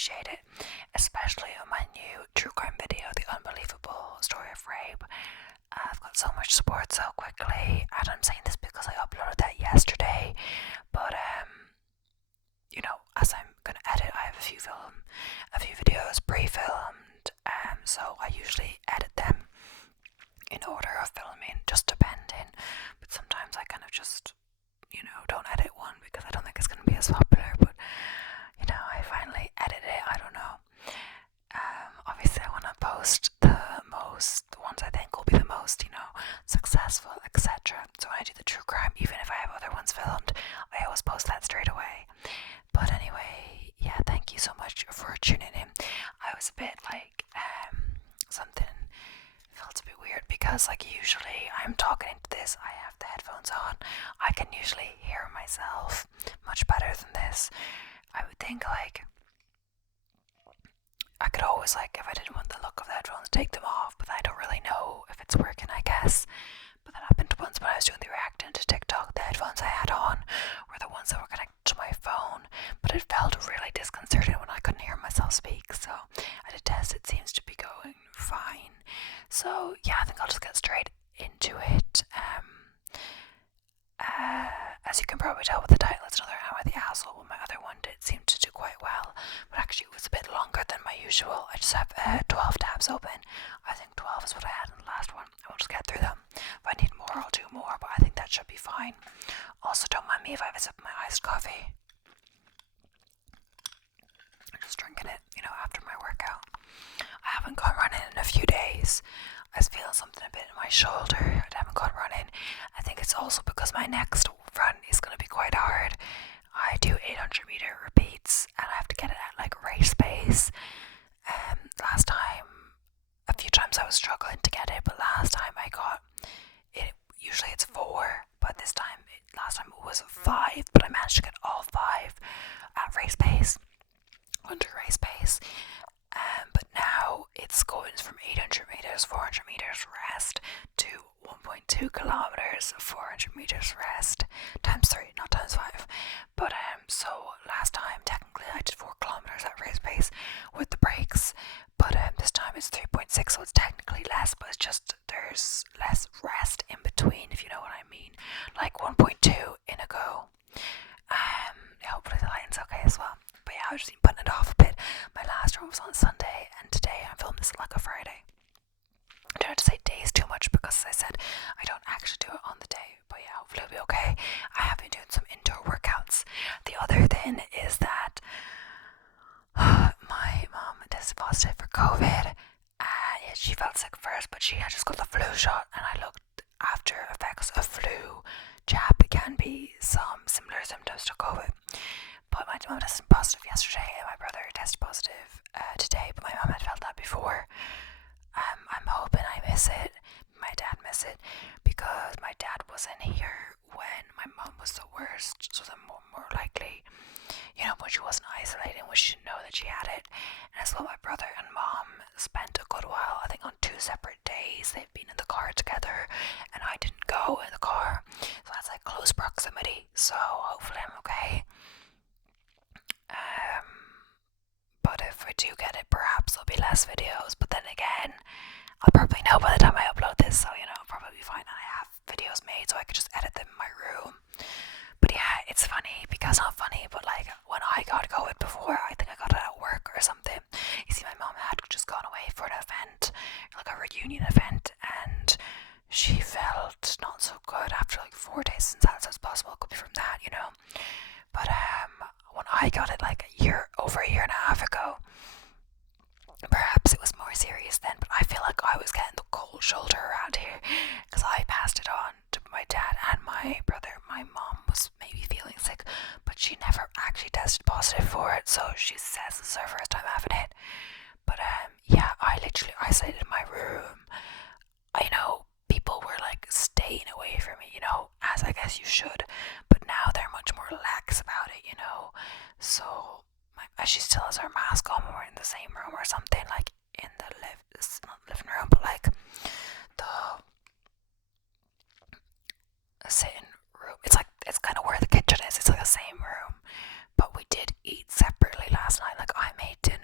appreciate it, especially on my new true crime video, The Unbelievable Story of Rape. I've got so much support so quickly, and I'm saying this because I uploaded that yesterday, but as I'm gonna edit, I have a few videos pre-filmed, so I usually edit them in order of filming, just depending, but sometimes I kind of just, don't edit one because I don't think it's gonna be as popular, but I finally edit it. I don't know. Obviously I want to post the ones I think will be the most, successful, etc. So when I do the true crime, even if I have other ones filmed, I always post that straight away. But anyway, yeah, thank you so much for tuning in. I was a bit like, something felt a bit weird because usually I'm talking into this, I have the headphones on, I can usually hear myself much better than this. I would think I could always if I didn't want the look of the headphones, take them off, but I don't really know if it's working, I guess. But that happened once when I was doing the reacting to TikTok. The headphones I had on were the ones that were connected to my phone, but it felt really disconcerting when I couldn't hear myself speak, so I did test. It seems to be going fine. So yeah, I think I'll just get straight into it. As you can probably tell with the title, it's another Am I the Asshole. Well, my other one did seem to do quite well, but actually it was a bit longer than my usual. I just have 12 tabs open. I think 12 is what I had in the last one. I will just get through them. If I need more, I'll do more, but I think that should be fine. Also, don't mind me if I have a sip of my iced coffee. I'm just drinking it, after my workout. I haven't gone running in a few days. I was feeling something a bit in my shoulder. I haven't gone running. I think it's also because my next run is going to be quite hard. I do 800-meter repeats, and I have to get it at race pace. Last time, a few times I was struggling to get it, but last time I got it. Usually it's 4, but last time it was 5, but I managed to get all 5 at race pace, under race pace. But now it's going from 800 meters, 400 meters rest to 1.2 kilometers, 400 meters rest, times 3, not times 5. But so last time technically I did 4 kilometers at race pace with the breaks, but this time it's 3.6, so it's technically less, but it's just there's less rest in between, if you know what I mean, 1.2 in a go. Hopefully the lighting's okay as well. But yeah, I've just been putting it off a bit. My last run was on Sunday, and today I'm filming this like a Friday. I don't have to say days too much because, as I said, I don't actually do it on the day. But yeah, hopefully it'll be okay. I have been doing some indoor workouts. The other thing is that my mom tested positive for COVID. Yeah, she felt sick first, but she had just got the flu shot, and I looked after effects of flu jab. It can be some similar symptoms to COVID. But my mom tested positive yesterday, and my brother tested positive today, but my mom had felt that before. I'm hoping I miss it, my dad miss it, because my dad wasn't here when my mom was the worst, so then more likely, when she wasn't isolating, when she didn't know that she had it. And as well, my brother and mom spent a good while, I think on 2 separate days, they've been in the car together, and I didn't go in the car, so that's close proximity, so hopefully I'm okay. But if I do get it, perhaps there'll be less videos, but then again, I'll probably know by the time I upload this, so I'll probably be fine. I have videos made, so I could just edit them in my room. But yeah, it's funny, because not funny, but when I got COVID before, I think I got it at work or something. You see, my mom had just gone away for an event, a reunion event, and she felt not so good after 4 days since that, so it's possible it could be from that, But when I got it over a year and a half ago, perhaps it was more serious then, but I feel like I was getting the cold shoulder around here because I passed it on to my dad and my brother. My mom was maybe feeling sick, but she never actually tested positive for it, so she says this is her first time having it. But yeah, I literally isolated in my room. I know people were staying away from me, as I guess you should, but now they're much more lax about it, so she still has her mask on when we're in the same room or something, in the not living room, but the sitting room. It's kind of where the kitchen is. It's the same room, but we did eat separately last night. I made dinner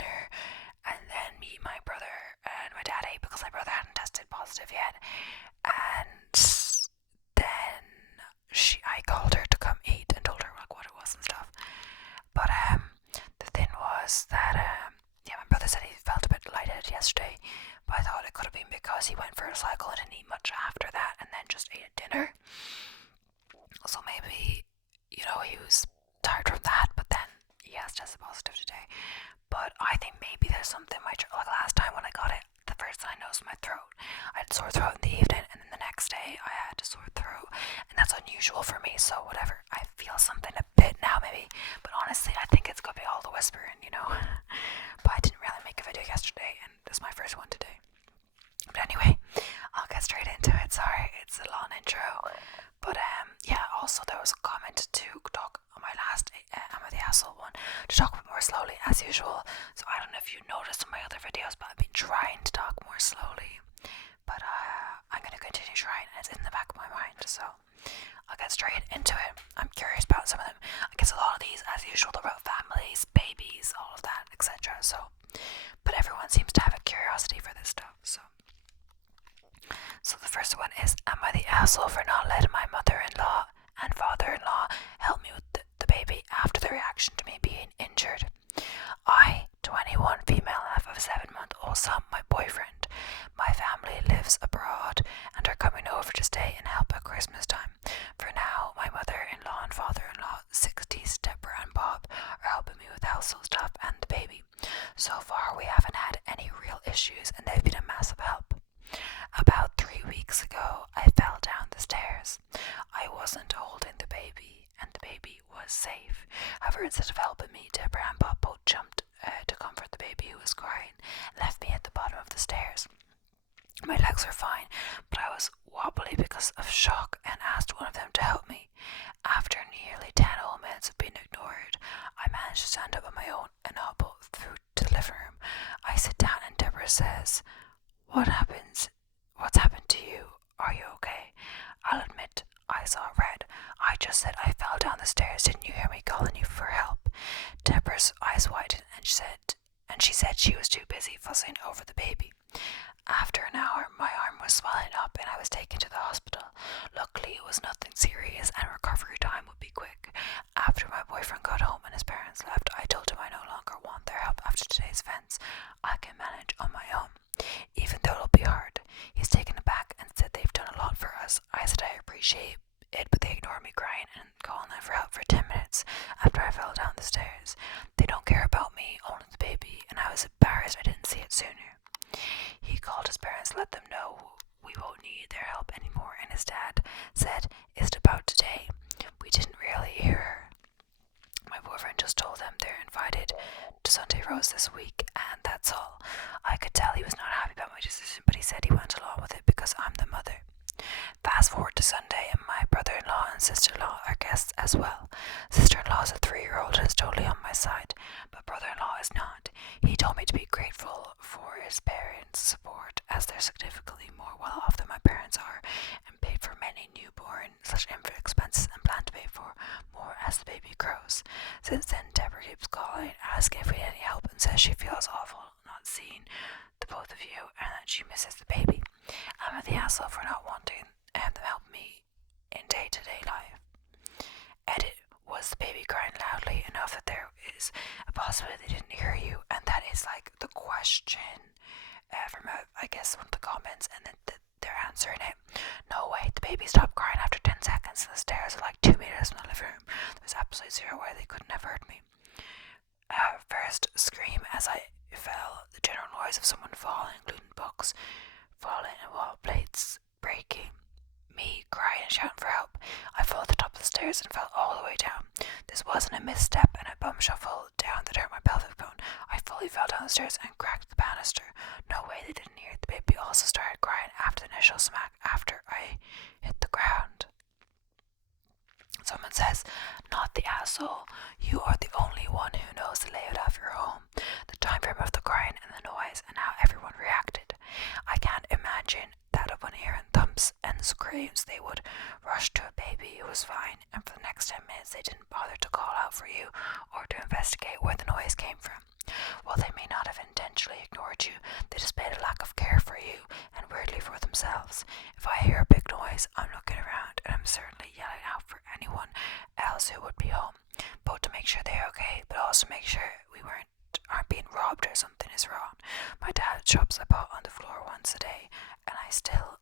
sore throat in the evening, and then the next day I had a sore throat, and that's unusual for me, so whatever. I feel something a bit now maybe, but honestly I think it's gonna be all the whispering, but I didn't really make a video yesterday, and this is my first one today. But anyway, I'll get straight into it. Sorry, it's a long intro. But yeah, also there was a comment to talk on my last Am I the Asshole one, to talk a bit more slowly as usual. So I don't know if you noticed in my other videos, but I've been trying to talk more slowly. But I'm going to continue trying, and it's in the back of my mind, so I'll get straight into it. I'm curious about some of them. I guess a lot of these, as usual, they're about families, babies, all of that, etc. But everyone seems to have a curiosity for this stuff, So the first one is, am I the asshole for not letting my mother-in-law and father-in-law help me with the baby after the reaction to me being injured? I, 21, female, have a 7-month-old son, my boyfriend. My family lives abroad and are coming over to stay and help at Christmas time. For now, my mother-in-law and father-in-law, 60s, Deborah and Bob, are helping me with household stuff and the baby. So far, we haven't had any real issues, and they've been a massive help. About 3 weeks ago, I fell down the stairs. I wasn't holding the baby, and the baby was safe. However, instead of helping me, Deborah and Bob both jumped to comfort the baby who was crying, and left me at the bottom of the stairs. My legs were fine, but I was wobbly because of shock and asked one of them to help me. After nearly 10 whole minutes of being ignored, I managed to stand up on my own and hobble through to the living room. I sit down and Deborah says, What's happened to you? Are you okay? I'll admit, I saw red. I just said I fell down the stairs. Didn't you hear me calling you for help? Deborah's eyes widened and she said she was too busy fussing over the baby. After an hour, my arm was swelling up and I was taken to the hospital. Luckily, it was nothing serious and recovery time would be quick. After my boyfriend got home and his parents left, I told him I no longer want their help after today's events. I can manage on my own, even though it'll be hard. He's taken aback and said they've done a lot for us. I said I appreciate it, but they ignored me crying and calling them for help for 10 minutes after I fell down the stairs. They don't care about me, only the baby, and I was embarrassed I didn't see it sooner. He called his parents, let them know we won't need their help anymore, and his dad said, Is it about today? We didn't really hear her. My boyfriend just told them they're invited to Sunday Rose this week, and that's all. I could tell he was not happy about my decision, but he said he went along with it because I'm the mother. Fast forward to Sunday, and my brother-in-law and sister-in-law are guests as well. Sister-in-law is a 3-year-old and is totally on my side, but brother-in-law is not. He told me to be grateful for his parents' support, as they're significantly more well off than my parents are, and paid for many newborn/infant expenses and plan to pay for more as the baby grows. Since then, Deborah keeps calling, asking if we need any help, and says she feels awful not seeing the both of you and that she misses the baby. I'm the asshole for not wanting them to help me in day-to-day life. Edit, was the baby crying loudly enough that there is a possibility they didn't hear you? And that is like the question from I guess one of the comments, and then they're answering it. No way, the baby stopped crying after 10 seconds and the stairs are like 2 meters from the living room. There's absolutely zero way they couldn't have heard me. First scream as I fell, the general noise of someone falling, including books falling and wall plates breaking. Me crying and shouting for help. I fell at the top of the stairs and fell all the way down. This wasn't a misstep and a bum shuffle down that hurt my pelvic bone. I fully fell down the stairs and cracked the banister. No way they didn't hear it. The baby also started crying after the initial smack after I hit the ground. Someone says, not the asshole. You are the only one who knows the layout of your home, the time frame of the crying and the noise, and how everyone reacted. I can't imagine that upon hearing thumps and screams, they would rush to a baby who was fine, and for the next 10 minutes they didn't bother to call out for you or to investigate where the noise came from. While they may not have intentionally ignored you, they displayed a lack of care for you and weirdly for themselves. If I hear a big noise, I'm looking around and I'm certainly yelling out for anyone else who would be home, both to make sure they're okay, but also make sure we aren't being robbed or something is wrong. My dad drops a pot on the floor once a day, and I still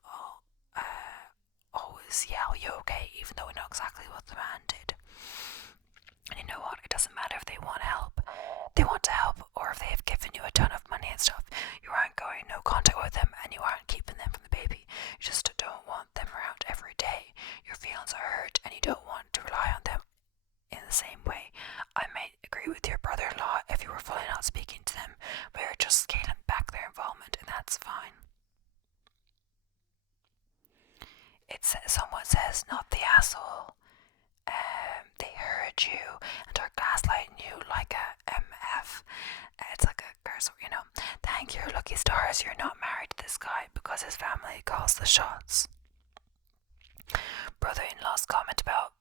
always yell, "You okay?" even though we know exactly what the man did. And you know what? It doesn't matter if they want help. They want to help, or if they've given you a ton of money and stuff. You aren't going no contact with them, and you aren't keeping them from the baby. at you and are gaslighting you like a MF. It's like a curse, you know. Thank your lucky stars you're not married to this guy because his family calls the shots. Brother-in-law's comment about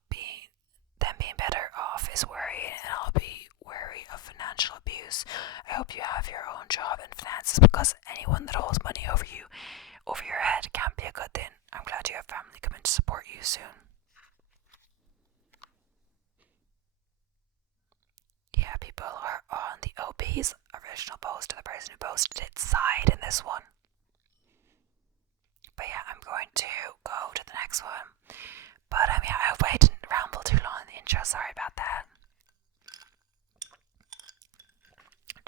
them being better off is worrying, and I'll be wary of financial abuse. I hope you have your own job and finances, because anyone that holds money over your head can't be a good thing. I'm glad you have family coming to support you soon. Yeah, people are on the OP's original post, the person who posted it side in this one. But yeah, I'm going to go to the next one. But yeah, I hope I didn't ramble too long in the intro. Sorry about that.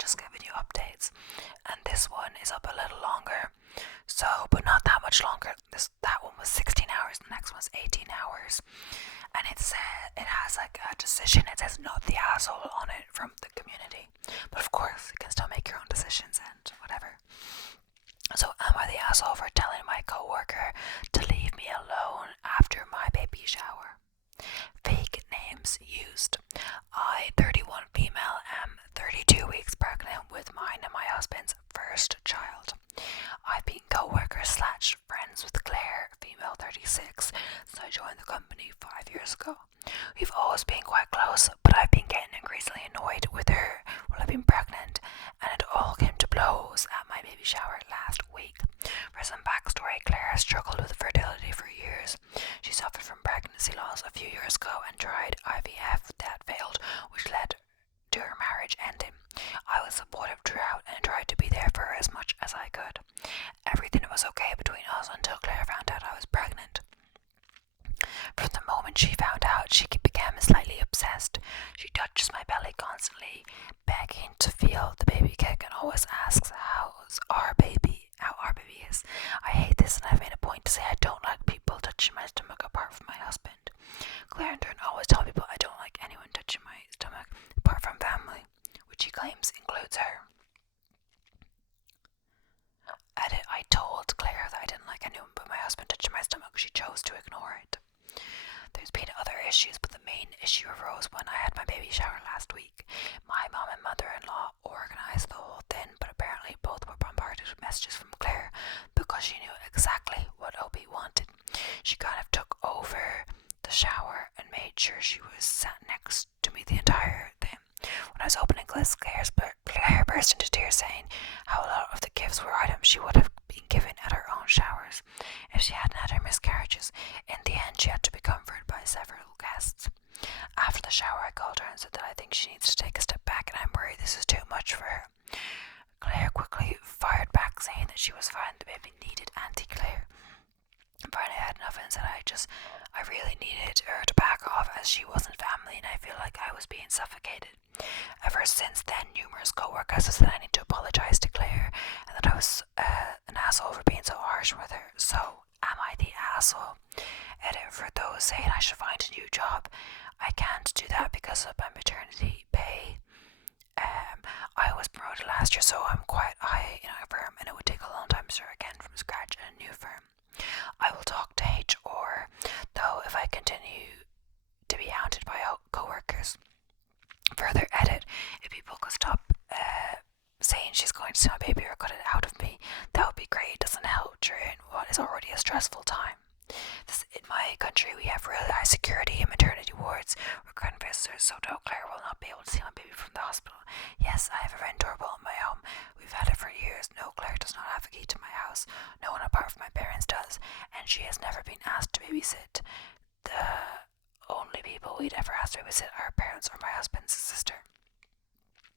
Just giving you updates. And this one is up a little longer. So, but not that much longer. That one was 16 hours. The next one's 18 hours. And it has like a decision. It says not the asshole on it from the community. But of course, you can still make your own decisions and whatever. So, am I the asshole for telling my coworker to leave me alone after my baby shower? Fake names used. I, 31 female, am 32 weeks pregnant with mine and my husband's first child. I've been co-workers / friends with Claire, female 36, since I joined the company 5 years ago. We've always been quite close, but I've been getting increasingly annoyed with her while I've been pregnant, and it all came to blows at my baby shower last week. For some backstory, Claire has struggled with fertility for years. She suffered from pregnancy loss a few years ago and tried IVF that failed, which led to her marriage ending. I was supportive throughout and tried to be there for her as much as I could. Everything was okay between us until Claire found out I was pregnant. From the moment she found out, she became slightly obsessed. She touches my belly constantly, begging to feel the baby kick, and always asks how our baby is. I hate this, and I've made a point to say I don't like people touching my stomach apart from my husband. Claire in turn always tells people I don't like anyone touching my stomach apart from family, which she claims includes her. I told Claire that I didn't like anyone but my husband touching my stomach. She chose to ignore it. There's been other issues, but the main issue arose when I had my baby shower last week. My mom and mother-in-law organised the whole thing, but apparently both were bombarded with messages from Claire because she knew exactly what Opie wanted. She kind of took over the shower and made sure she was sat next to me the entire thing. When I was opening Claire burst into tears, saying how a lot of the gifts were items she would have been given at her own showers if she hadn't had her miscarriages. In the end, she had to be comforted by several guests. After the shower, I called her and said that I think she needs to take a step back and I'm worried this is too much for her. Claire quickly fired back, saying that she was fine, the baby needed anti-Claire. Finally, I had enough and said I really needed her to back off, as she wasn't family and I feel like I was being suffocated. Ever since then, numerous co-workers have said I need to apologise to Claire and that I was an asshole for being so harsh with her. So, am I the asshole? Edit for those saying I should find a new job. I can't do that because of my maternity pay. I was promoted last year, so I'm quite high in our firm, and it would take a long time to start again from scratch in a new firm. I will talk to HR, though, if I continue to be hounded by co-workers. Further edit, if people could stop saying she's going to see my baby or cut it out of me, that would be great. It doesn't help during what is already a stressful time. In my country, we have really high security in maternity wards regarding visitors, so no, Claire will not be able to see my baby from the hospital. Yes, I have a Ring doorbell in my home. We've had it for years. No, Claire does not have a key to my house. No one apart from my parents does, and she has never been asked to babysit. The only people we'd ever ask to babysit are our parents or my husband's sister.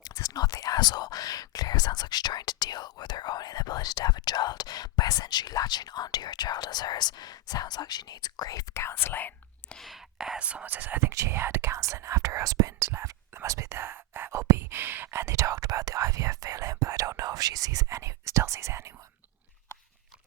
This is not the asshole. Claire sounds like she's trying to deal with her own inability to have a child by essentially latching onto your child as hers. Sounds like she needs grief counselling. Someone says, I think she had counselling after her husband left. That must be the OP. And they talked about the IVF failing, but I don't know if she still sees anyone.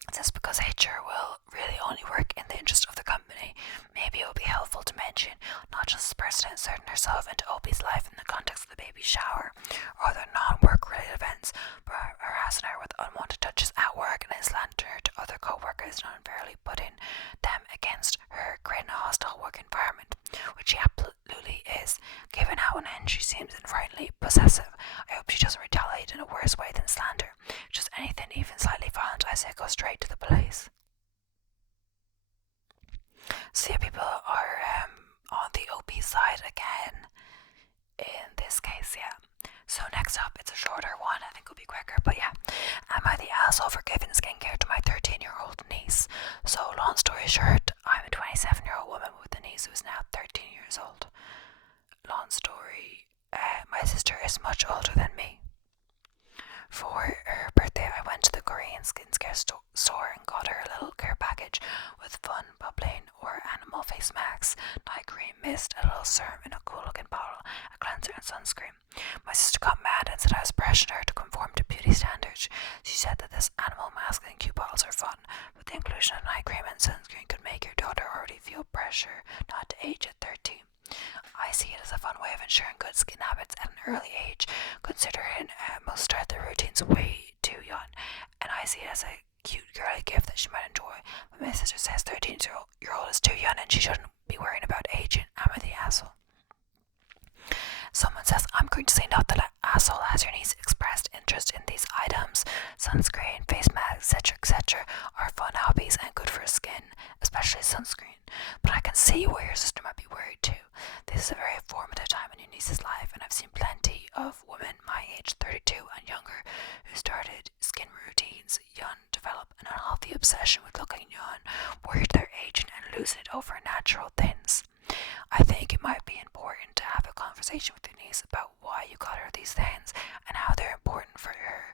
It says because HR will really only work in the interest of the company. Maybe it would be helpful to mention not just this person inserting herself into Opie's life in the context of the baby shower or other non-work related events, but harassing her with unwanted touches at work and slandering her to other co-workers and unfairly putting them against her, creating a hostile work environment, which she and she seems frighteningly possessive. I hope she doesn't retaliate in a worse way than slander. Just anything even slightly violent, I say go straight to the police. So yeah, people are on the OP side again in this case, yeah. So next up, it's a shorter one, I think it'll be quicker, but yeah. Am I the asshole for giving skincare to my 13-year-old niece? So long story short, I'm a 27-year-old woman with a niece who is now 13 years old. Long story, my sister is much older than me. For her birthday, I went to the Korean skincare store and got her a little care package with fun, bubbling, or animal face masks, night cream, mist, a little serum in a cool looking bottle, a cleanser and sunscreen. My sister got mad and said I was pressuring her to conform to beauty standards. She said that this animal mask and cute bottles are fun, but the inclusion of night cream and sunscreen could make your daughter already feel pressure not to age at 13. I see it as a fun way of ensuring good skin habits at an early age, considering most start their routines way too young, and I see it as a cute girly gift that she might enjoy. But my sister says 13-year-old is too young and she shouldn't be worrying about aging. Am I the asshole? Someone says, I'm going to say not that asshole has your niece expressed interest in these items. Sunscreen, face masks, etc. are fun hobbies and good for skin, especially sunscreen. But I can see why your sister might be worried too. This is a very formative time in your niece's life, and I've seen plenty of women my age, 32 and younger, who started skin routines young, develop an unhealthy obsession with looking young, worried they're aging and losing it over natural things. I think it might be important to have a conversation with your niece about why you got her these things and how they're important for her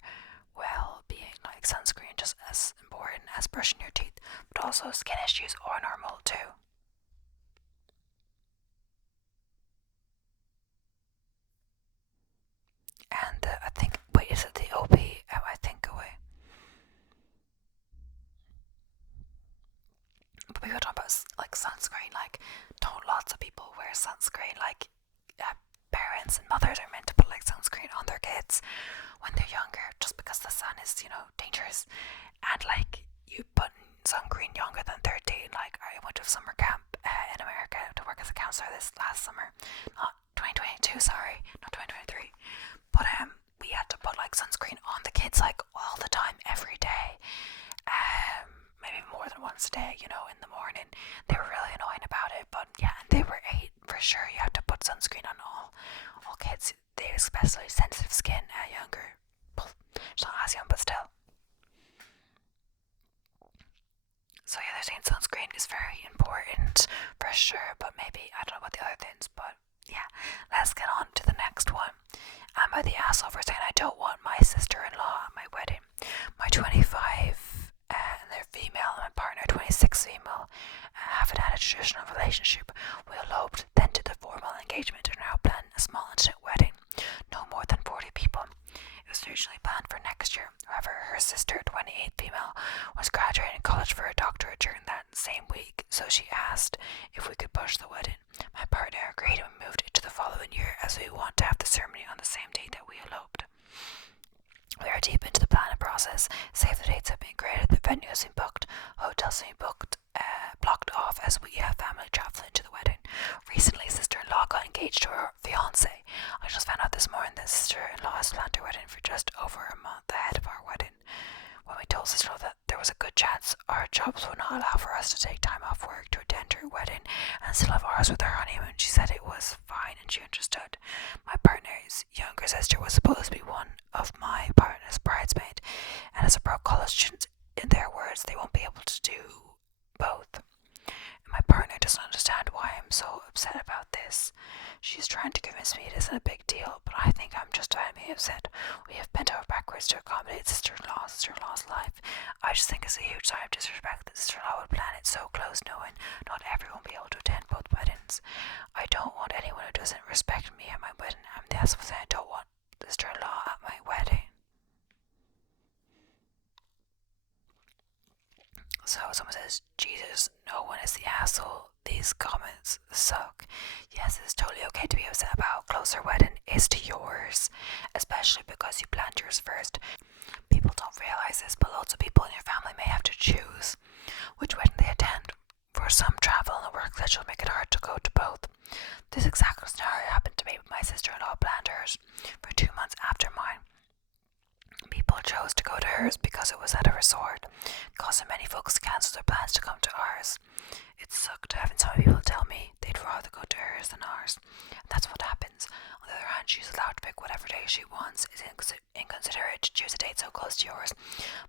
well-being, like sunscreen just as important as brushing your teeth, but also skin issues are normal too. And I think, wait, is it the OP? I think away. But we were talking about like sunscreen, like don't lots of people wear sunscreen? Like parents and mothers are meant to put like sunscreen on their kids when they're younger, just because the sun is, dangerous. And like you put sunscreen younger than 13. Like I went to summer camp in America to work as a counselor this last summer, not 2022, sorry, not 2023. But we had to put like sunscreen on the kids like all the time, every day. Maybe more than once a day, in the morning. They were really annoying about it, but yeah, they were 8 for sure. You have to put sunscreen on all kids. They especially sensitive skin younger. It's not as young, but still. So yeah, they're saying sunscreen is very important for sure, but maybe I don't know about the other things, but yeah, let's get on to the next one. Am I the asshole for saying I don't want my sister-in-law at my wedding? My 25 and they're female, and my partner, 26 female, haven't had a traditional relationship. We eloped, then did the formal engagement, and are now planning a small intimate wedding. No more than 40 people. It was originally planned for next year. However, her sister, 28 female, was graduating college for her doctorate during that same week, so she asked if we could push the wedding. My partner agreed and we moved it to the following year, as we want to have the ceremony on the same date that we eloped. We are deep into the planning process. Save the dates have been created, the venue has been booked, hotels have been blocked off as we have family traveling to the wedding. Recently, sister-in-law got engaged to her fiance. I just found out this morning that sister-in-law has planned her wedding for just over a month ahead of our wedding. When we told sister-in-law that there was a good chance our jobs would not allow for us to take time off work to attend her wedding and still have ours with our honeymoon, she said it was fine and she understood. My partner's younger sister was supposed to be one of my partner's bridesmaid, and as a broke college student, in their words, they won't be able to do both. And my partner doesn't understand why I'm so upset about this. She's trying to convince me it isn't a big deal, but I think I'm justifiably upset. We have bent over backwards to accommodate sister-in-law's life. I just think it's a huge sign of disrespect that sister-in-law would plan it so close, knowing not everyone will be able to attend both weddings. I don't want anyone who doesn't respect me at my wedding. I'm the asshole saying I don't want sister-in-law at my wedding. So someone says, Jesus, no one is the asshole. These comments suck. Yes, it's totally okay to be upset about how close her wedding is to yours, especially because you planned yours first. People don't realize this, but lots of people in your family may have to choose which wedding they attend. For or some travel and a work schedule make it hard to go to both. This exact scenario happened to me, but my sister-in-law planned hers for 2 months after mine. People chose to go to hers because it was at a resort, causing many folks to cancel their plans to come to ours. It sucked having some people tell me they'd rather go to hers than ours. And that's what happens. On the other hand, she's allowed to pick whatever day she wants. It's inconsiderate to choose a date so close to yours.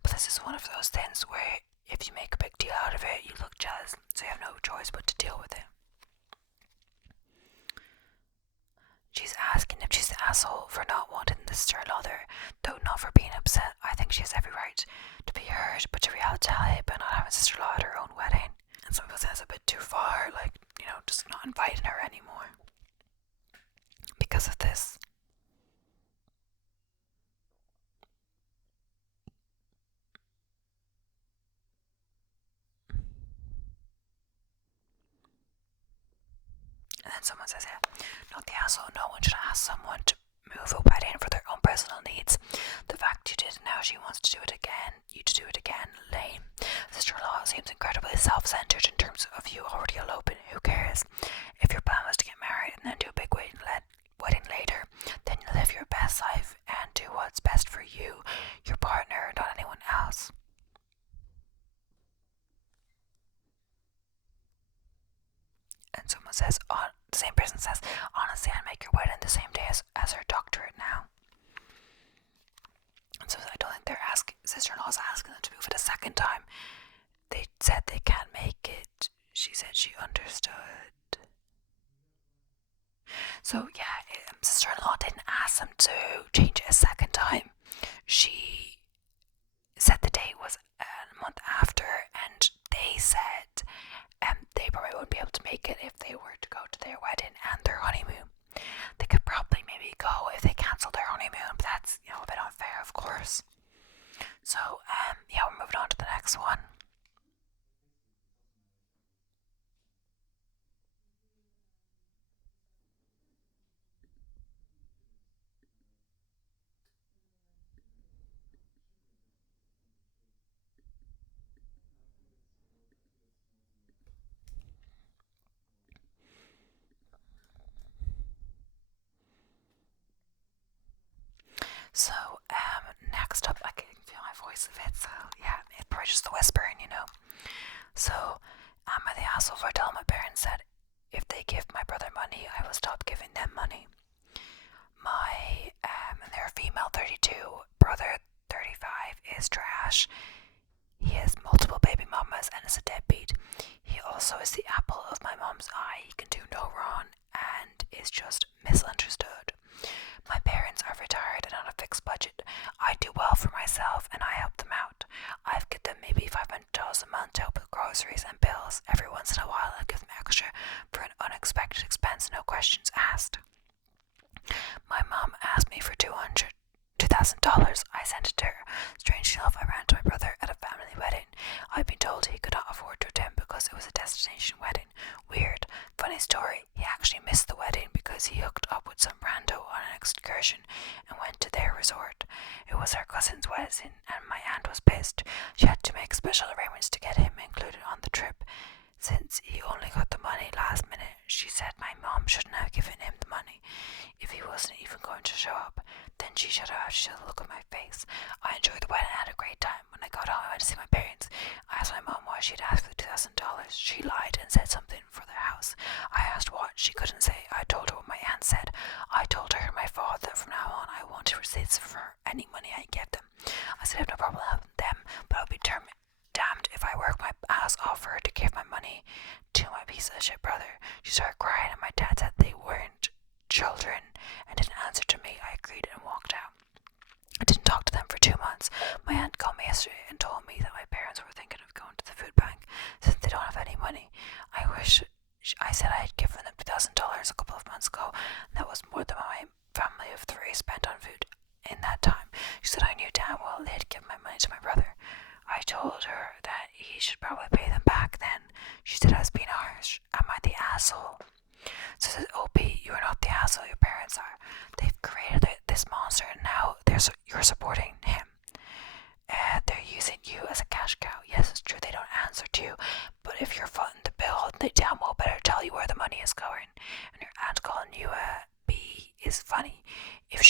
But this is one of those things where if you make a big deal out of it, you look jealous, so you have no choice but to deal with it. She's asking if she's the asshole for not wanting the sister-in-law there, though not for being upset. I think she has every right to be hurt, but to retaliate by not having a sister-in-law at her own wedding. And some people say it's a bit too far, like, just not inviting her anymore because of this. And then someone says, yeah, not the asshole. No one should ask someone to move a wedding for their own personal needs. The fact you did it now, she wants to do it again, you to do it again, lame. Sister-in-law seems incredibly self-centered in terms of you already eloping. Who cares? If your plan was to get married and then do a big wedding later, then you live your best life and do what's best for you, your partner, not anyone else. And someone says, the same person says, honestly, I'd make your wedding the same day as her doctorate now. And so I don't think they're sister-in-law's asking them to move it a second time. They said they can't make it. She said she understood. So yeah, sister-in-law didn't ask them to change it a second time. She said the date was a month after, and they said they probably wouldn't be able to make it if they were to go to their wedding and their honeymoon. They could probably maybe go if they cancelled their honeymoon, but that's a bit unfair, of course. So yeah, we're moving on to the next one. So, next up, I can feel my voice a bit, so yeah, it's probably just the whispering, So, am I the asshole for telling my parents that if they give my brother money, I will stop giving them money? My, and they're female 32, brother 35 is trash. He has multiple baby mamas and is a deadbeat. He also is the apple of my mom's eye. He can do no wrong and is just misunderstood. My parents are retired and on a fixed budget. I do well for myself and I help them out. I've given them maybe $500 a month to help with groceries and bills. Every once in a while I give them extra for an unexpected expense, no questions asked. My mom asked me for $2,000. I sent it to her. Strangely enough, I ran to my brother at a family wedding. I'd been told he could not afford to attend because it was a destination wedding. Weird. Funny story, he actually missed the wedding because he hooked up with some rando on an excursion and went to their resort. It was her cousin's wedding and my aunt was pissed. She had to make special arrangements to get him included on the trip. Since he only got the money last minute, she said my mom shouldn't have given him the money if he wasn't even going to show up. Then she should have look at my face. I enjoyed the wedding and had a great time. When I got home, I went to see my parents. I asked my mom why she'd asked for the $2,000. She lied and said something for the house. I asked what. She couldn't say. I told her what my aunt said. I told her my father that from now on I wanted receipts for any money I gave them. I said I have no problem helping them, but I'll be damned if I work my ass off for her to give my money to my piece of shit brother. She started crying and my dad said they weren't children and didn't answer to me. I agreed and walked out. I didn't talk to them for 2 months. My aunt called me yesterday and told me that my parents were thinking of going to the food bank since they don't have any money. I said I had given them $2,000 a couple of months ago, and that was more than my family of 3 spent on food in that time. She said I knew damn well they had given my money to my brother. I told her that he should probably pay them back then. She said I was being harsh. Am I the asshole? So says Opie, you are not the asshole, your parents are. They've created this monster and now you're supporting him. They're using you as a cash cow. Yes, it's true they don't answer to you, but if you're footing the bill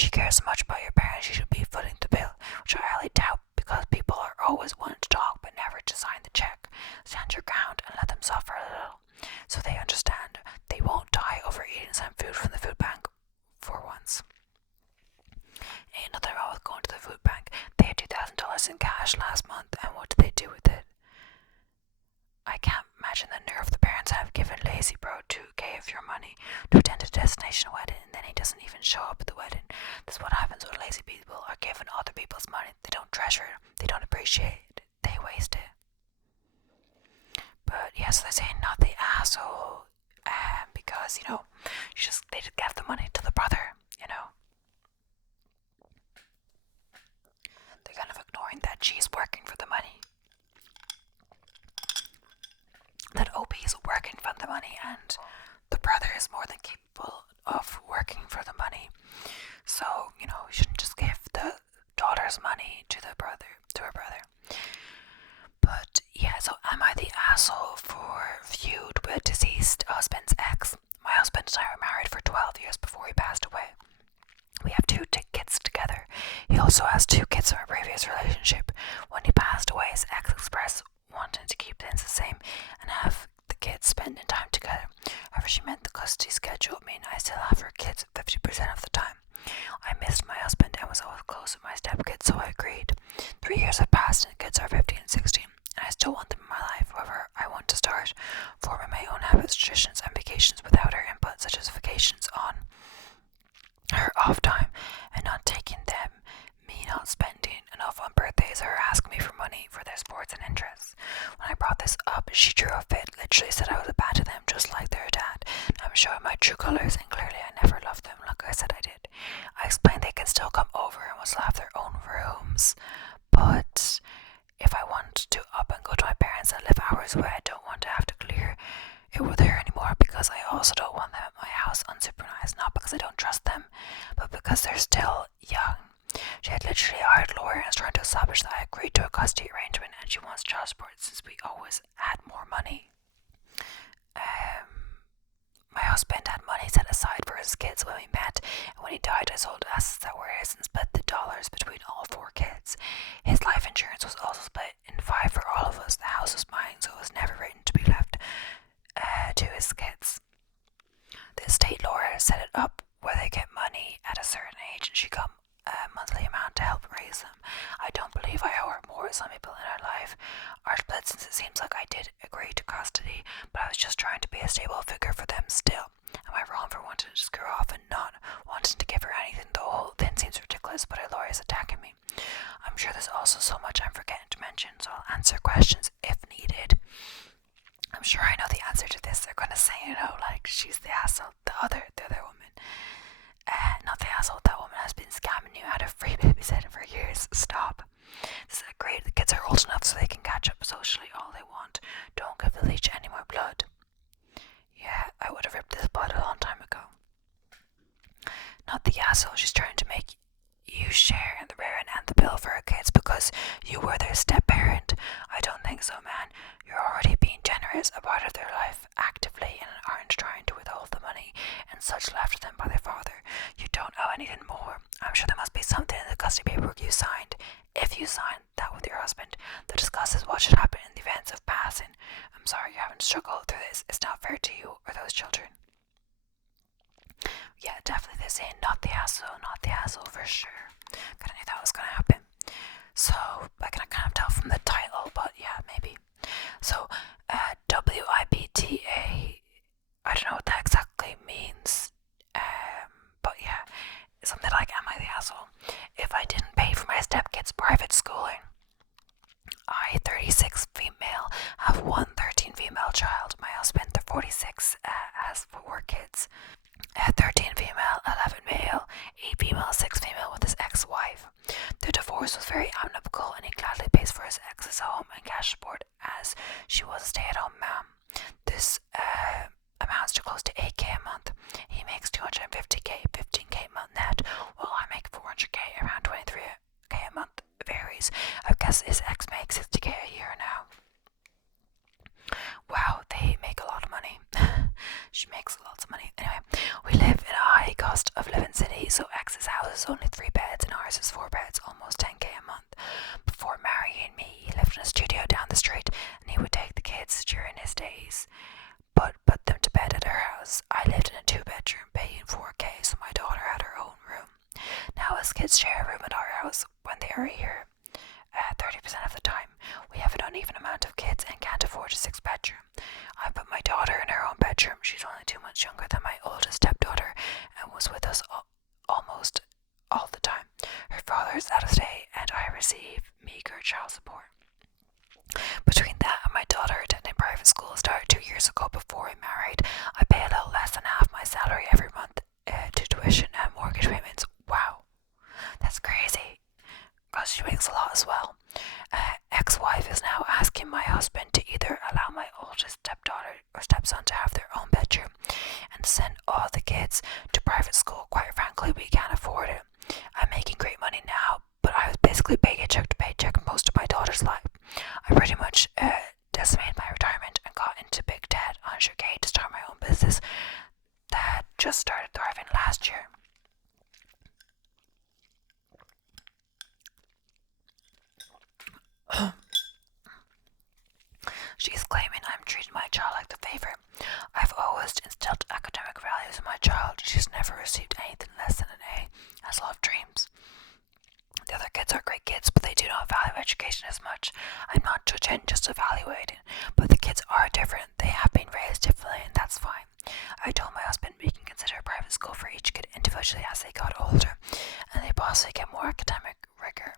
she cares so much about your parents, she should be footing the bill, which I highly doubt because people are always wanting to talk but never to sign the check. Stand your ground and let them suffer a little, so they understand they won't die over eating some food from the food bank for once. Ain't nothing wrong with going to the food bank. They had $2,000 in cash last month, and what did they do with it? I can't imagine the nerve the parents have given lazy bro $2K of your money to attend a destination wedding, and then he doesn't even show up at the wedding. That's what happens when lazy people are given other people's money. They don't treasure it, they don't appreciate it, they waste it. But yes, they're saying not the asshole, because they just gave the money to the brother. They're kind of ignoring that she's working for the money. That OP is working for the money, and the brother is more than capable of working for the money. So, we shouldn't just give the daughter's money to her brother. But yeah, so am I the asshole for feud with deceased husband's ex? My husband and I were married for 12 years before he passed away. We have 2 kids together. He also has 2 kids from a previous relationship. When he passed away, his ex expressed wanting to keep things the same and have the kids spending time together. However, she meant the custody schedule would mean I still have her kids 50% of the time. I missed my husband and was always close with my stepkids, so I agreed. 3 years have passed and the kids are 15 and 16, and I still want them in my life. However, I want to start forming my own habits, traditions, and vacations without her input, such as vacations on her off time and not taking them, me not spending enough on birthdays or asking me for money for their sports and interests. When I brought this up, she drew a fit, literally said I was a bad to them just like their dad. I'm showing my true colours, and clearly I never loved them like I said I did. I explained they can still come over and will still have their own rooms, but if I want to up and go to my parents that live hours away, I don't want to have to clear it with her anymore, because I also don't want them at my house unsupervised, not because I don't trust them, but because they're still young. She had literally hired a lawyer and was trying to establish that I agreed to a custody arrangement, and she wants child support since we always had more money. My husband had money set aside for his kids when we met, and when he died I sold assets that were his and split the dollars between all 4 kids. His life insurance was also split in 5 for all of us. The house was mine, so it was never written to be left to his kids. The estate lawyer set it up where they get money at a certain age and she got a monthly amount to help raise them. I don't believe I owe her more as some people in her life are split, since it seems like I did agree to custody, but I was just trying to be a stable figure for them still. Am I wrong for wanting to screw off and not wanting to give her anything? The whole thing seems ridiculous, but her lawyer is attacking me. I'm sure there's also so much I'm forgetting to mention, so I'll answer questions if needed. I'm sure I know the answer to this. They're going to say, like, she's the asshole, the other woman. Not the asshole, that woman has been scamming you out of free babysitting for years. Stop. This is great. The kids are old enough so they can catch up socially all they want. Don't give the leech any more blood. Yeah, I would have ripped this blood a long time ago. Not the asshole. She's trying to make you share in the rearing and the bill for her kids because you were their step-parent. I don't think so, man. You're already being generous, a part of their life, actively, and aren't trying to withhold the money and such left to them by their father. You don't owe anything more. I'm sure there must be something in the custody paperwork you signed, if you signed that with your husband, that discusses what should happen in the events of passing. I'm sorry you're having to struggle through this. It's not fair to you or those children. Yeah, definitely they're saying not the asshole for sure. Kinda knew that was gonna happen. So I can kind of tell from the title, but yeah, maybe. So WIPTA, I don't know what that exactly means. But yeah, something like, am I the asshole? If I didn't pay for my stepkids' private schooling, I, 36 female, have one 13 female child. My husband, the 46, has 4 kids. 13 female, 11 male, 8 female, 6 female with his ex-wife. The divorce was very amicable and he gladly pays for his ex's home and cash support as she was a stay-at-home mom. This amounts to close to 8K a month. He makes 250K, 15K a month net, while I make 400K, around 23K a month. Varies. I guess his ex makes 60K a year now. Wow, they make a lot of money. She makes lots of money. Anyway, we live in a high cost of living city, so ex's house is only 3 beds and ours is 4 beds, almost 10k a month. Before marrying me, he lived in a studio down the street, and he would take the kids during his days, but put them to bed at our house. I lived in a 2 bedroom, paying 4k, so my daughter had her own room. Now his kids share a room at our house when they are here. 30% of the time, we have an uneven amount of kids and can't afford a 6 bedroom. I put my daughter in her own bedroom. She's only 2 months younger than my oldest stepdaughter and was with us almost all the time. Her father is out of state and I receive meager child support. Between that and my daughter attending private school started 2 years ago before we married, I pay a little less than half my salary every month to tuition and mortgage payments. Wow, that's crazy, because she makes a lot as well. Ex-wife is now asking my husband to either allow my oldest stepdaughter or stepson to have their own bedroom and send all the kids to private school. Quite frankly, we can't afford it. I'm making great money now, but I was basically paycheck to paycheck most of my daughter's life. I pretty much decimated my retirement and got into big debt on Sugar to start my own business that just started thriving last year. She's claiming I'm treating my child like the favorite. I've always instilled academic values in my child. She's never received anything less than an A, has a lot of dreams. The other kids are great kids, but they do not value education as much. I'm not judging, just evaluating. But the kids are different. They have been raised differently, and that's fine. I told my husband we can consider a private school for each kid individually as they got older, and they possibly get more academic rigor.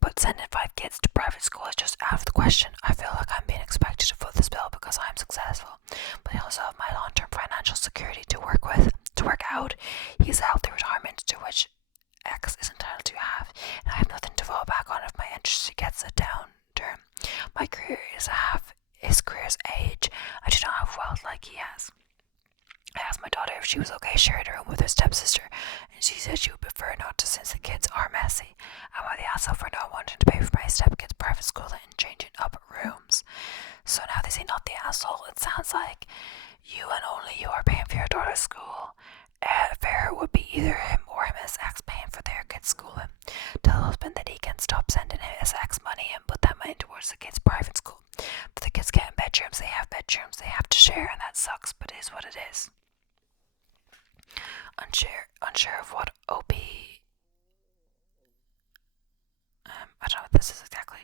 But sending 5 kids to private school is just out of the question. I feel like I'm being expected to foot this bill because I'm successful, but I also have my long-term financial security to work out. He's a healthy retirement to which X is entitled to have, and I have nothing to fall back on if my industry gets a downturn. My career is half his career's age. I do not have wealth like he has. I asked my daughter if she was okay sharing a room with her stepsister, and she said she would prefer not to since the kids are messy. Am I the asshole for not wanting to pay for my stepkids' private school and changing up rooms? So now they say not the asshole. It sounds like you and only you are paying for your daughter's school. Fair would be either him or his ex paying for their kids' schooling. Tell the husband that he can stop sending his ex money and put that money towards the kids' private school. But the kids get in bedrooms, they have to share, and that sucks, but it is what it is. Unsure of what OP. I don't know what this is exactly.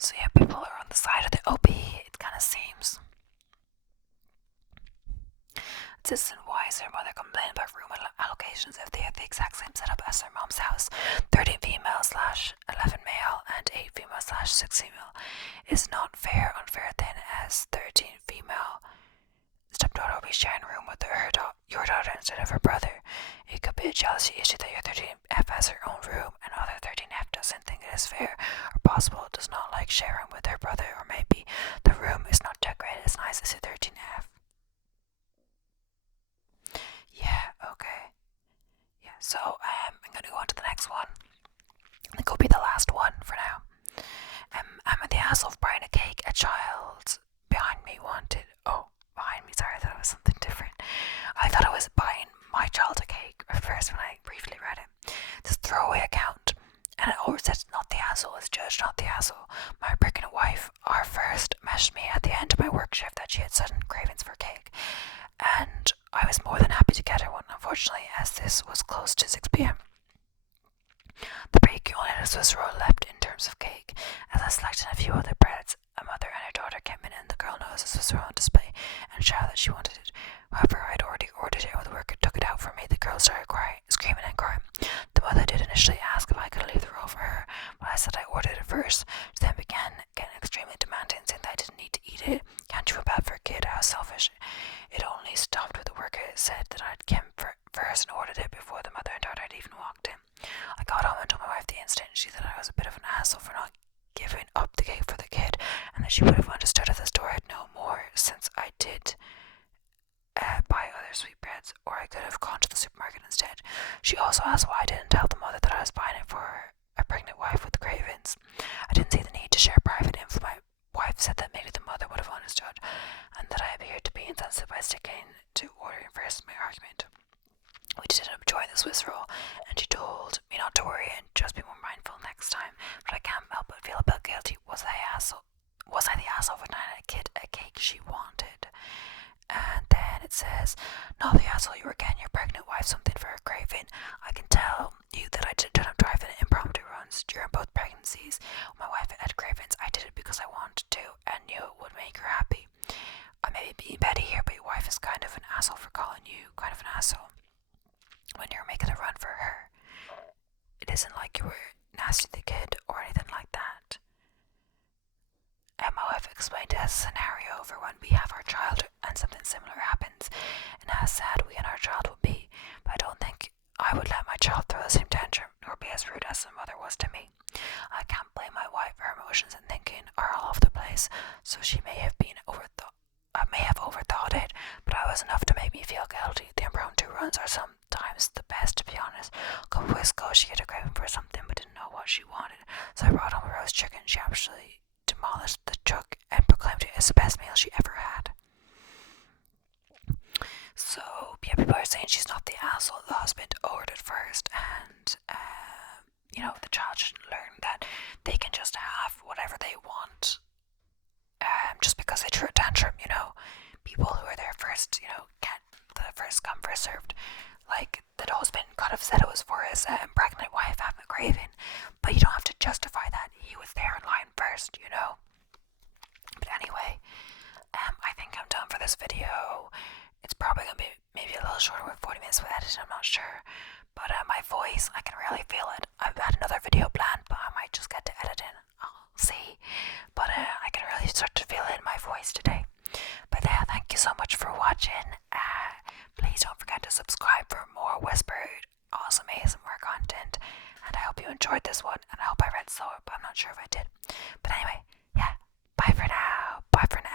So yeah, people are on the side of the OP, it kind of seems. Sis and Wise, her mother complained about room allocations if they had the exact same setup as their mom's house. 13 female slash 11 male and 8 female slash 6 female is not fair. Unfair then, as 13 female stepdaughter will be sharing a room with your daughter instead of her brother. It could be a jealousy issue that your 13F has her own room and other 13F doesn't think it is fair, or possible does not like sharing with her brother, or maybe the room is not decorated as nice as your 13F. Yeah, okay. Yeah, so I'm gonna go on to the next one. I think it'll be the last one for now. I'm at the asshole of buying a cake a child behind me wanted. Oh, behind me, sorry, I thought it was something different. I thought I was buying my child a cake at first when I briefly read it. This throwaway account, and it always says not the asshole, it's judge, not the asshole. My pregnant wife, our first, messaged me at the end of my work shift that she had sudden cravings for cake, and I was more than happy to get her one, unfortunately, as this was close to 6 p.m. The bakery only had a Swiss roll left in terms of cake. As I selected a few other breads, a mother and her daughter came in, and the girl noticed the Swiss roll on display and shouted that she wanted it. However, I had already ordered it when the worker took it out for me. The girl started screaming and crying. The mother did initially ask if I could leave the roll for her, but I said I ordered it first. She then began getting extremely demanding, saying that I didn't need to eat it. Can't you feel bad for a kid? How selfish. It only stopped with the worker said that I'd come first and ordered it before the mother and daughter had even walked in. I got home and told my wife the incident. She said I was a bit of an asshole for not giving up the cake for the kid, and that she would have understood if the store had known more, since I did buy that's why I didn't tell the mother that I was buying it for a pregnant wife with cravings. I didn't see the need to share private info. My wife said that maybe the mother would have understood, and that I appeared to be insensitive by sticking to ordering first in my argument. We did end up joining the Swiss roll, and she told me not to worry and just be more mindful next time. But I can't help but feel a bit guilty. Was I the asshole for denying a cake she wanted? And then it says, not the asshole, you were getting your pregnant wife something for her craving. I can tell you that I didn't turn up driving impromptu runs during both pregnancies. When my wife had cravings, I did it because I wanted to and knew it would make her happy. I may be being petty here, but your wife is kind of an asshole for calling you kind of an asshole when you're making a run for her. It isn't like you were nasty to the kid or anything like that. My wife explained it as a scenario for when we have our child and something similar happens, and how sad we and our child would be, but I don't think I would let my child throw the same tantrum nor be as rude as the mother was to me. I can't blame my wife. Her emotions and thinking are all over the place, so she may have overthought it, but I was enough to make me feel guilty. The impromptu runs are sometimes the best, to be honest. A couple weeks ago, she had a craving for something but didn't know what she wanted, so I brought home a roast chicken. She absolutely demolished the chuck and proclaimed it as the best meal she ever had. So, yeah, people are saying she's not the asshole. The husband ordered first, and the child should learn that they can just have whatever they want, just because they threw a tantrum. People who are there first, get the first come first served. Like, the husband could have said it was for his pregnant wife having a craving, but you don't have to justify that. He was there in line first. But anyway, I think I'm done for this video. It's probably gonna be maybe a little shorter with 40 minutes with editing, I'm not sure. But my voice, I can really feel it. I've had another video planned, but I might just get to editing. I'll see. But I can really start to feel it in my voice today. But yeah, thank you so much for watching. Please don't forget to subscribe for more whispered, awesome ASMR content. And I hope you enjoyed this one. And I hope I read slower, but I'm not sure if I did. But anyway, yeah. Bye for now. Bye for now.